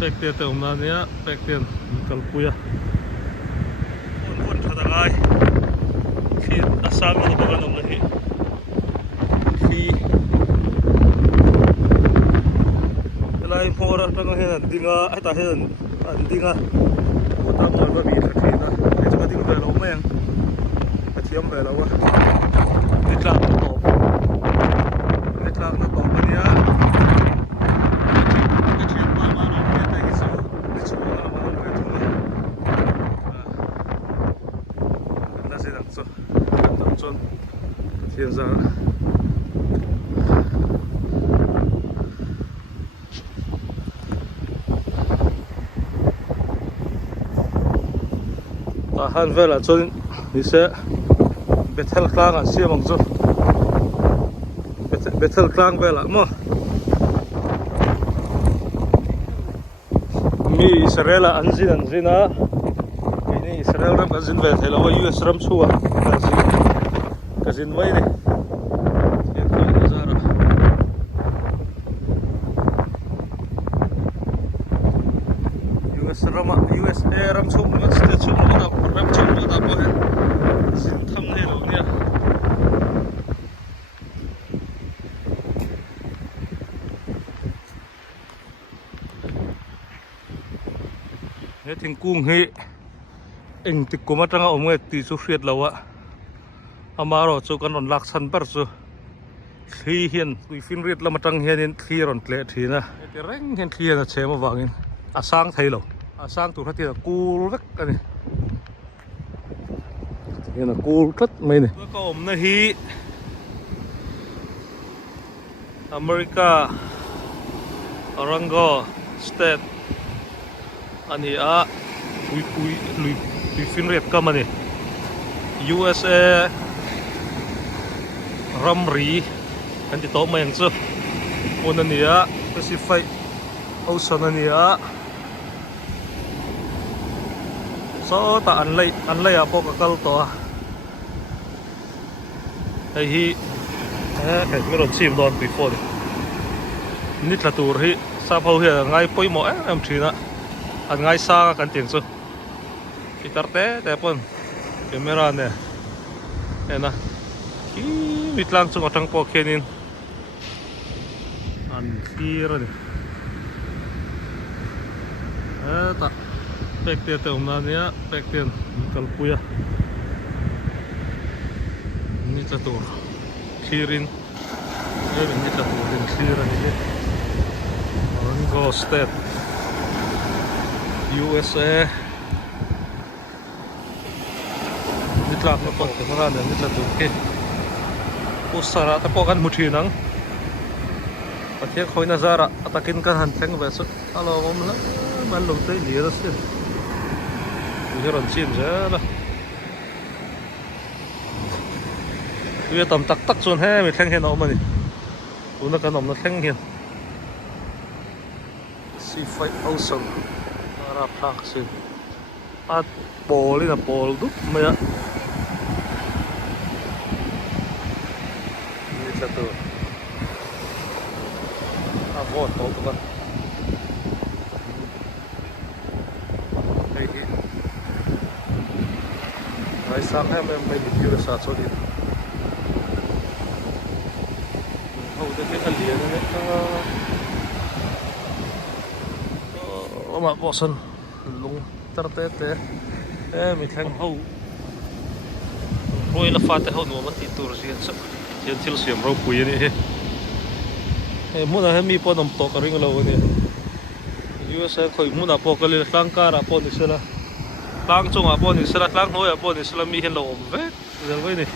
pek tia te om na nia pek tian kalpuya on thadagai khi asam ni bagan om lahi khi lai phora tang hen dinga ata hen an dinga ta moi ba bi thakhi na e cha ding ve lo meng a thiam ve lo wa ni tlak na to ania hiện ra han về là cho đi sẽ Bethel Klang à xem bằng chút Bethel Klang về là mà mi Israel là anh zin á ini Israel ram anh zin về thế là US ram chua cái zin mấy này USA ram chum ngat ste chum ngat ram chum ngat apo he sin tham ne lo nia he thing kung he eng ti ko ma tanga om nge ti chu hriat lawa amaro chu kan on lak san bar chu thli hian tui fin riat lama tang hianin thli ron tle thina ti reng hian thli na chema wangin asang thailo asang tu khati cool vek ani hian cool tlat mai ni ko om na hi America Orango state ani a lui fin riat kam ani USA Ramri kan ti to mai ang chu onania Pacific Ocean ania so ta an lei apo ka kal to ai hi kai me ron sim don before ni tla tur hi sa phau hi ngai poi mo em thina an ngai sa kan tiang chu itarte te pon camera ne ena hi mitlang chu atang po khenin an thira ni ta pek tia te om na nia pek tian kalpuya ni tla tur khirin ni tla tur din khira ni Orango state USA ni tla na pot ke mara ni tla tur ke usara ta po kan muthi nang pathian khoi na zara atakin kan han theng ve su alo om la man lom te li ra sin je ron chin je la ue tam tak tak chun he mi thleng hen om ani una kan om na thleng hian C5000 ara phak sin at bol ina bol dup maya ni tla tu a vot to ka ai sang em mai video sa cho đi hầu được cái liền này mà bỏ sân lung tơ tê tê mình thằng hầu rồi là phát hầu nó mà tít tur gì hết hiện til xiêm rau cùi này muốn là mi po nằm to cái ring lâu này USA khơi muốn là po cái lên tăng cả là po thì sẽ là tăng chung à po thì sẽ là tăng hoi à po thì sẽ là mi hiện lâu về rồi vậy này